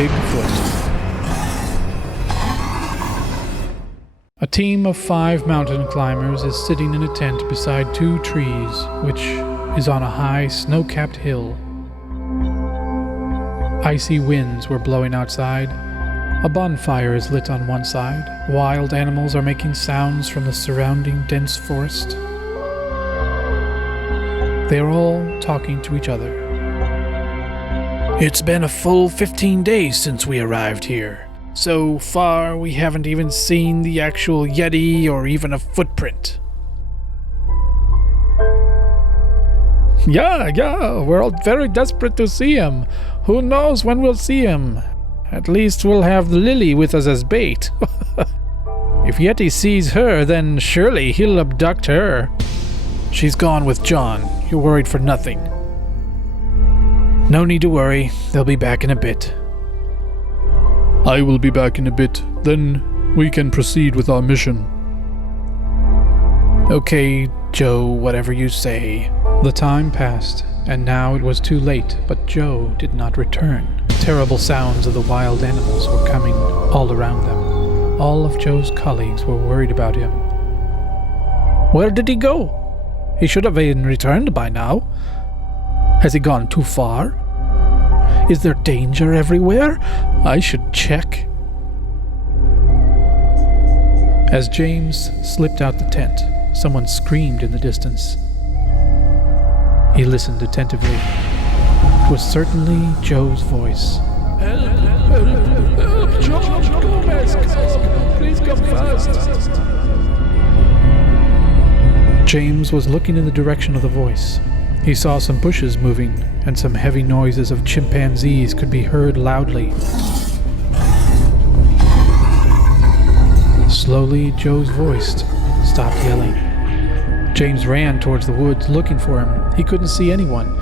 Bigfoot. A team of 5 mountain climbers is sitting in a tent beside 2 trees, which is on a high, snow-capped hill. Icy winds were blowing outside. A bonfire is lit on one side. Wild animals are making sounds from the surrounding dense forest. They are all talking to each other. It's been a full 15 days since we arrived here. So far, we haven't even seen the actual Yeti or even a footprint. Yeah, we're all very desperate to see him. Who knows when we'll see him? At least we'll have Lily with us as bait. If Yeti sees her, then surely he'll abduct her. She's gone with John. You're worried for nothing. No need to worry. They'll be back in a bit. I will be back in a bit. Then we can proceed with our mission. Okay, Joe, whatever you say. The time passed, and now it was too late, but Joe did not return. Terrible sounds of the wild animals were coming all around them. All of Joe's colleagues were worried about him. Where did he go? He should have been returned by now. Has he gone too far? Is there danger everywhere? I should check. As James slipped out the tent, someone screamed in the distance. He listened attentively. It was certainly Joe's voice. Help! John Gomez, come! Please come fast! James was looking in the direction of the voice. He saw some bushes moving, and some heavy noises of chimpanzees could be heard loudly. Slowly, Joe's voice stopped yelling. James ran towards the woods looking for him. He couldn't see anyone.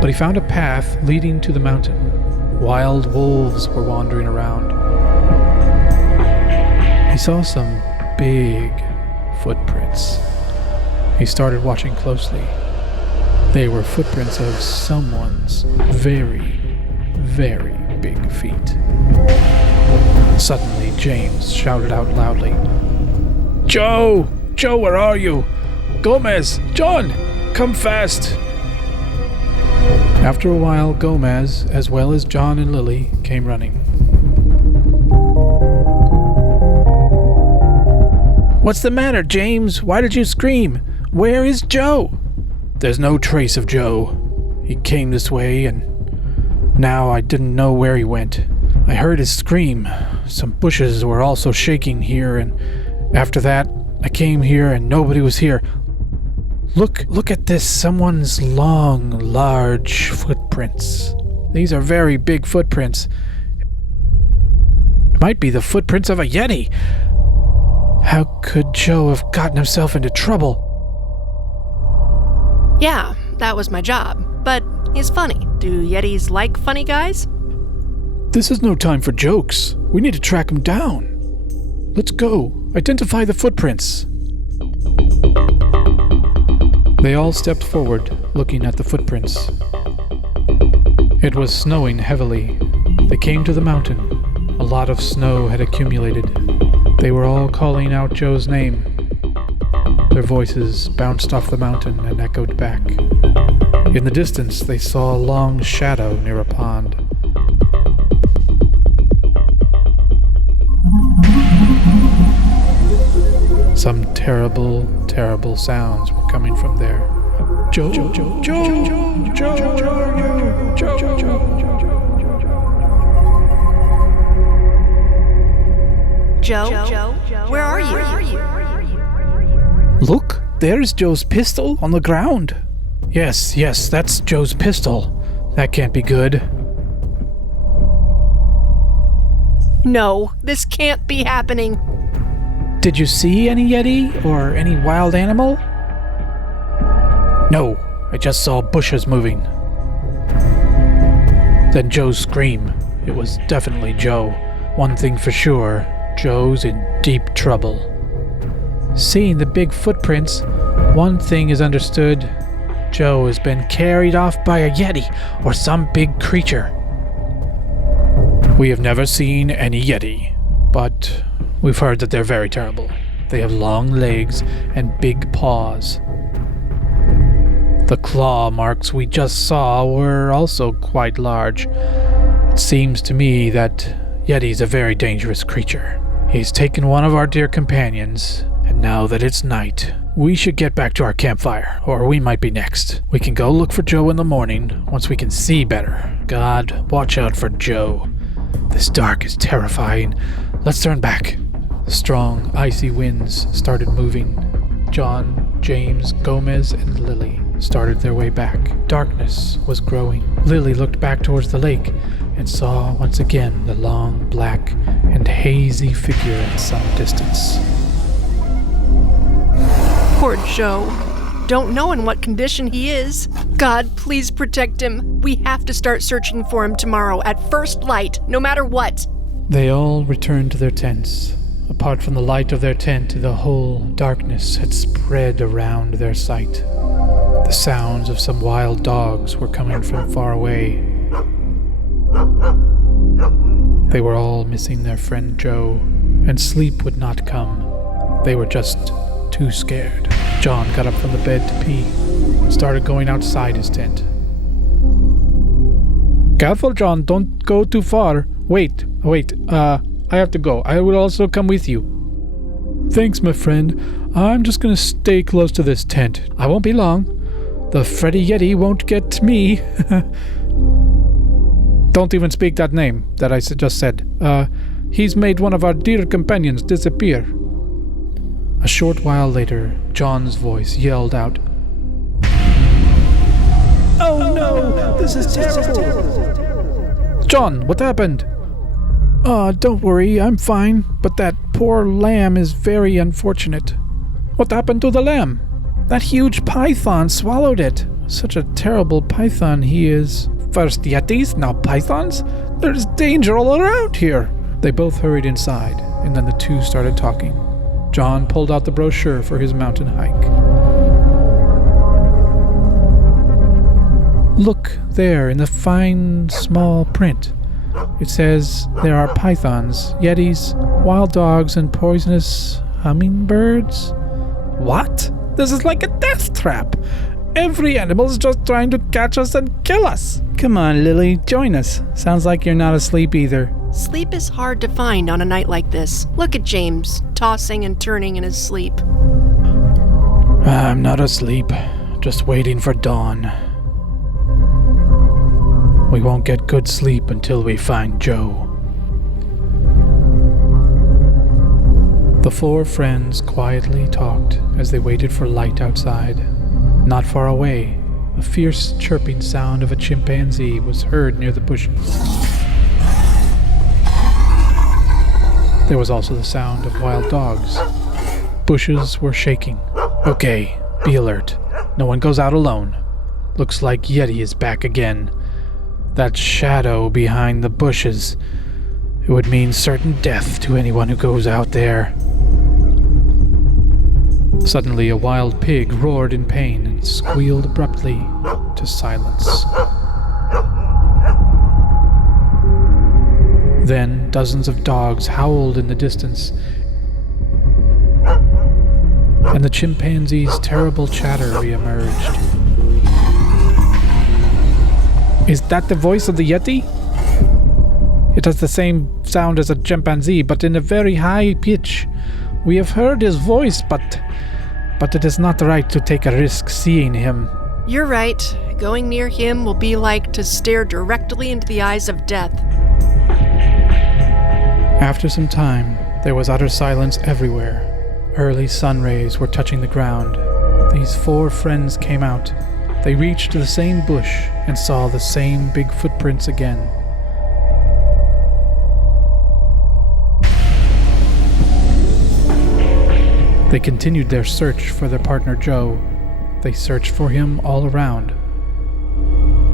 But he found a path leading to the mountain. Wild wolves were wandering around. He saw some big footprints. He started watching closely. They were footprints of someone's very, very big feet. Suddenly, James shouted out loudly, Joe! Joe, where are you? Gomez! John! Come fast! After a while, Gomez, as well as John and Lily, came running. What's the matter, James? Why did you scream? Where is Joe? There's no trace of Joe. He came this way, and now I didn't know where he went. I heard his scream. Some bushes were also shaking here, and after that, I came here and nobody was here. Look at this, someone's long, large footprints. These are very big footprints. It might be the footprints of a Yeti. How could Joe have gotten himself into trouble? Yeah, that was my job. But he's funny. Do Yetis like funny guys? This is no time for jokes. We need to track him down. Let's go. Identify the footprints. They all stepped forward, looking at the footprints. It was snowing heavily. They came to the mountain. A lot of snow had accumulated. They were all calling out Joe's name. Their voices bounced off the mountain and echoed back. In the distance, they saw a long shadow near a pond. Some terrible, terrible sounds were coming from there. Joe, Joe, Joe, Joe, Joe, Joe, Joe, Joe, Joe, Joe, Joe, where are you? Look, there's Joe's pistol on the ground. Yes, that's Joe's pistol. That can't be good. No, this can't be happening. Did you see any Yeti or any wild animal? No, I just saw bushes moving. Then Joe's scream. It was definitely Joe. One thing for sure, Joe's in deep trouble. Seeing the big footprints, One thing is understood. Joe has been carried off by a Yeti or some big creature. We have never seen any Yeti, but we've heard that they're very terrible. They have long legs and big paws. The claw marks we just saw were also quite large. It seems to me that Yeti's a very dangerous creature. He's taken one of our dear companions, and now that it's night, we should get back to our campfire, or we might be next. We can go look for Joe in the morning, once we can see better. God, watch out for Joe. This dark is terrifying. Let's turn back. Strong, icy winds started moving. John, James, Gomez, and Lily started their way back. Darkness was growing. Lily looked back towards the lake and saw once again the long, black, and hazy figure at some distance. Poor Joe. Don't know in what condition he is. God, please protect him. We have to start searching for him tomorrow at first light, no matter what. They all returned to their tents. Apart from the light of their tent, the whole darkness had spread around their sight. The sounds of some wild dogs were coming from far away. They were all missing their friend Joe, and sleep would not come. They were just too scared. John got up from the bed to pee and started going outside his tent. Careful, John, don't go too far. Wait, I have to go. I will also come with you. Thanks, my friend. I'm just gonna stay close to this tent. I won't be long. The Freddy Yeti won't get me. Don't even speak that name that I just said. He's made one of our dear companions disappear. A short while later, John's voice yelled out, "Oh no, this is terrible! John, what happened?" Don't worry, I'm fine, but that poor lamb is very unfortunate." "What happened to the lamb?" "That huge python swallowed it. Such a terrible python he is." "First Yetis, now pythons? There's danger all around here." They both hurried inside, and then the two started talking. John pulled out the brochure for his mountain hike. "Look there in the fine, small print. It says there are pythons, yetis, wild dogs, and poisonous hummingbirds." "What? This is like a death trap. Every animal is just trying to catch us and kill us." "Come on, Lily, join us. Sounds like you're not asleep either." Sleep is hard to find on a night like this. Look at James, tossing and turning in his sleep. "I'm not asleep, just waiting for dawn. We won't get good sleep until we find Joe." The four friends quietly talked as they waited for light outside. Not far away, a fierce chirping sound of a chimpanzee was heard near the bushes. There was also the sound of wild dogs. Bushes were shaking. "Okay, be alert. No one goes out alone. Looks like Yeti is back again. That shadow behind the bushes. It would mean certain death to anyone who goes out there." Suddenly, a wild pig roared in pain and squealed abruptly to silence. Then, dozens of dogs howled in the distance, and the chimpanzee's terrible chatter reemerged. "Is that the voice of the Yeti? It has the same sound as a chimpanzee, but in a very high pitch. We have heard his voice, but it is not right to take a risk seeing him." You're right. Going near him will be like to stare directly into the eyes of death. After some time, there was utter silence everywhere. Early sun rays were touching the ground. These four friends came out. They reached the same bush and saw the same big footprints again. They continued their search for their partner Joe. They searched for him all around,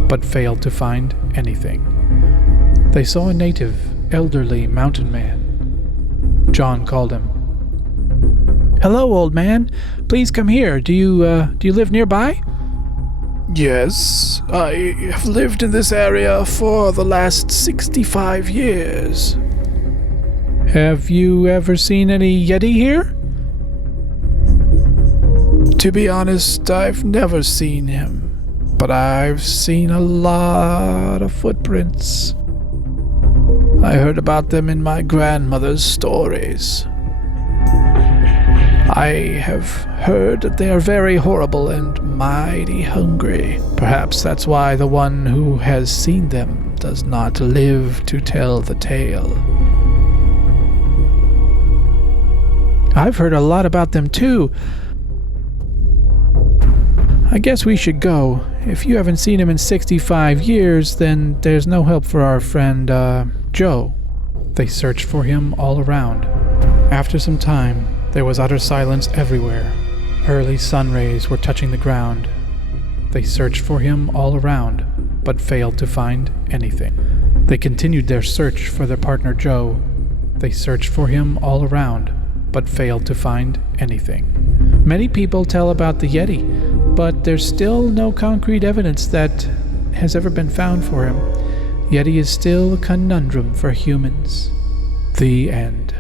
but failed to find anything. They saw a native, elderly mountain man. John called him. Hello, old man. Please come here. Do you live nearby? Yes, I have lived in this area for the last 65 years. Have you ever seen any Yeti here? To be honest, I've never seen him, but I've seen a lot of footprints. I heard about them in my grandmother's stories. I have heard that they are very horrible and mighty hungry. Perhaps that's why the one who has seen them does not live to tell the tale. I've heard a lot about them too. I guess we should go. If you haven't seen him in 65 years, then there's no help for our friend, Joe. They searched for him all around. After some time, there was utter silence everywhere. Early sun rays were touching the ground. They searched for him all around, but failed to find anything. They continued their search for their partner Joe. They searched for him all around, but failed to find anything. Many people tell about the Yeti, but there's still no concrete evidence that has ever been found for him. Yeti is still a conundrum for humans. The end.